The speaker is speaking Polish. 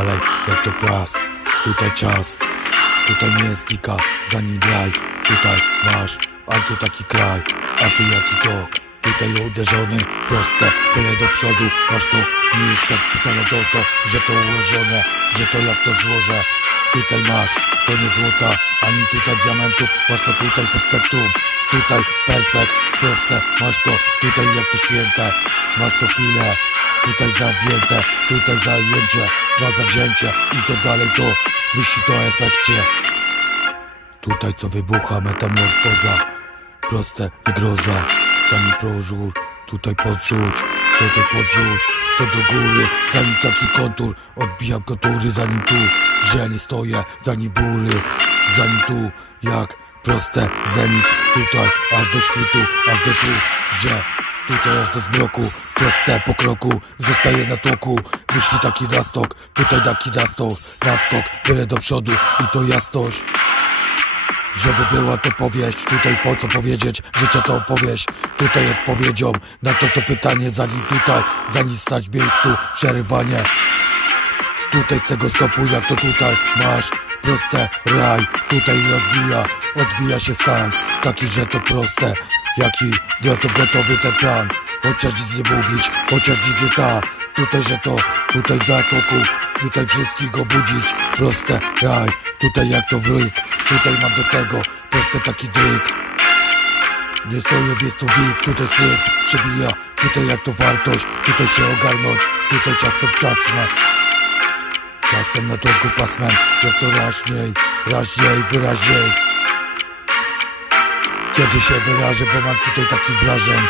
Dalej, jak to pras, tutaj czas Tutaj nie jest tika, za nim graj. Tutaj masz, a tu taki kraj. A ty jaki to, tutaj uderzony Proste, byle do przodu. Masz to, nie jest tak wcale to, Że to ułożone, że to jak to złożę. Tutaj masz, to nie złota Ani tutaj diamentów, to tutaj to spektrum Tutaj perfekt, proste. Masz to, tutaj jak to święte. Masz to chwilę Tutaj zagięte, tutaj zajęcie Dwa zawzięcie i to dalej to Myśli to efekcie. Tutaj co wybucha metamorfoza Proste i groza. Zanim prożur, tutaj podrzuć Tutaj podrzuć, to do góry. Zanim taki kontur, odbijam kontury Zanim tu, że nie stoję Zanim bury, zanim tu Jak proste, zenit Tutaj, aż do świtu, aż do tu Że Tutaj aż do zmroku, proste po kroku Zostaje na toku, myśli taki nastok Tutaj taki nastok, naskok Byle do przodu i to jasność żeby była to powieść, tutaj po co powiedzieć, życia to opowieść. Tutaj odpowiedzią na to to pytanie, zanim tutaj, zanim stać w miejscu, przerywanie Tutaj z tego stopu, jak to tutaj masz, proste, raj. Tutaj odwija, odwija się stan, taki, że to proste Jaki, ja to gotowy plan, chociaż nic nie mówić, chociaż nic nie ta. Tutaj, że to, tutaj na toku, tutaj wszystkich go budzić. Proste, raj, tutaj jak to wryk, tutaj mam do tego, proste taki dryk nie stoję w miejscu wilk, tutaj syf przebija. Tutaj jak to wartość, tutaj się ogarnąć. Tutaj czasem czasem Czasem na torku pasmem Jak to raźniej, raźniej, wyraźniej Kiedy się wyrażę, bo mam tutaj takich wrażeń